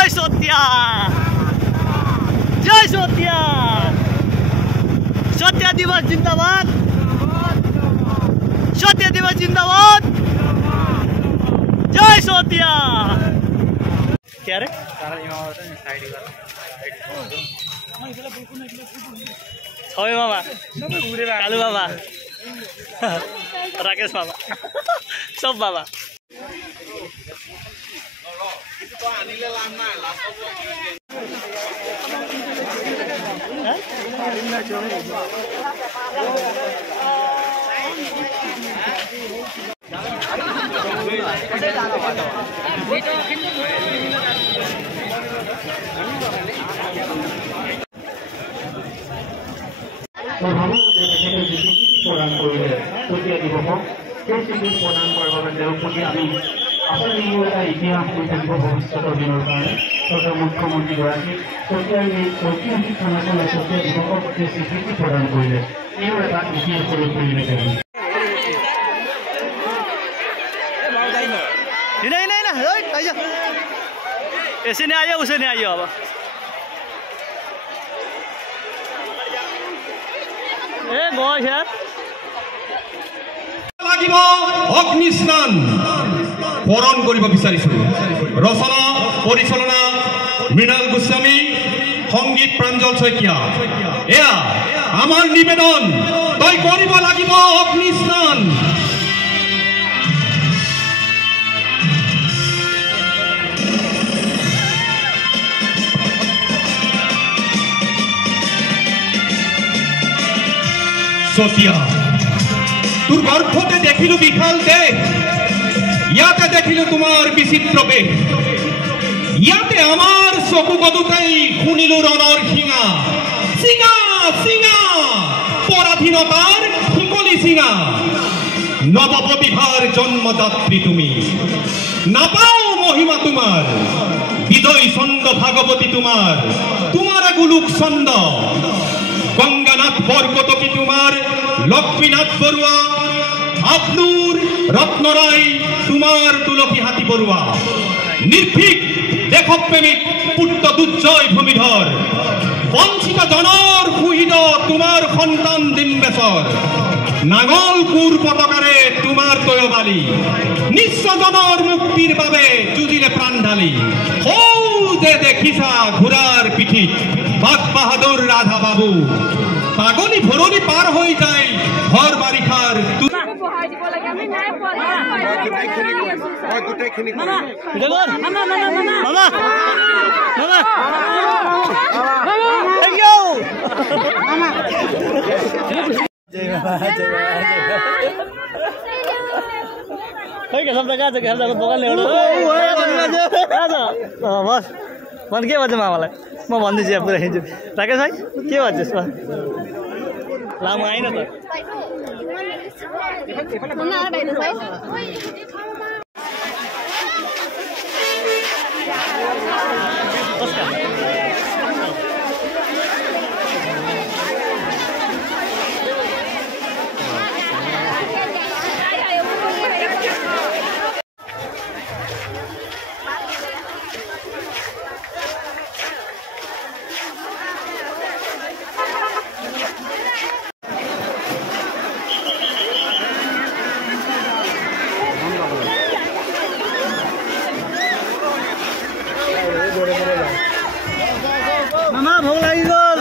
জয় সতিয়া জয় সতিয়া সতিয়া দিবস জিন্দাবাদ সতিয়া দিবস জিন্দাবাদ জয় সতিয়া क्या रे ছয় বাবা কালু বাবা রাকেশ বাবা সব বাবা प्रदान सत्या दिवस स्वीकृति प्रदान प्रति आम अपनी इतिहास भविष्य दिन कारण मुख्यमंत्री सत्या ऐतिहासिक सनातन सत्या दिवस स्वीकृति प्रदान इतिहास परिणत ऐसे नहीं आइए उसे नहीं आइए अब अग्नि स्नान परण কৰিব বিচাৰিছো ৰচনা পৰিচালনা মৃণাল গোস্বামী সংগীত প্ৰাঞ্জল শইকীয়া এয়া আমাৰ নিবেদন তই কৰিব লাগিব অগ্নি স্নান सत्या তোর গর্ভতে দেখিলো বিশাল দেহ ইয়াতে দেখিলো তোমার বিচিত্র বেশ ইয়াতে আমার চকু গদুকাই শুনিলো ৰণৰ শিঙা চিঙা চিঙা পৰাধীনতাৰ শিকলি চিঙা নৱপ্ৰতিভাৰ জন্মদাত্ৰী তুমি নাপাও মহিমা তোমাৰ বিজয় ছন্দ ভাগৱতী তোমাৰ গোলোক ছন্দ গঙ্গানাথ বৰকটকী তোমাৰ লক্ষ্মীনাথ বড়ুয়া আফনুৰ ৰত্নৰায় তোমাৰ তুলসী হাতী বড়ুয়া নিৰ্ভীক দেশপ্ৰেমিক পুত্ৰ দুৰ্জয় ভূমিধৰ বঞ্চিত জনৰ সুহৃদ তোমাৰ সন্তান ডিম্বেশ্বৰ নাঙল কুৰ পতাকাৰে তোমাৰ তয়বালী নিঃস্বজনৰ মুক্তিৰ বাবে যুঁজিলে প্ৰাণ ঢালি হৌ যে দেখিছা ঘোঁৰাৰ পিঠিত বাঘ বাহাদুৰ ৰাধা বাবু পাগনি ভৰণি পাৰ হৈ যায় ঘৰ বাৰিষাৰ मन के भन्छ मामालाई म भन्दैछु यहाँ पुरा हिँड्छु राकेश भाइ के भन्छ यसमा लामो आइन त मामा भोग लागि गल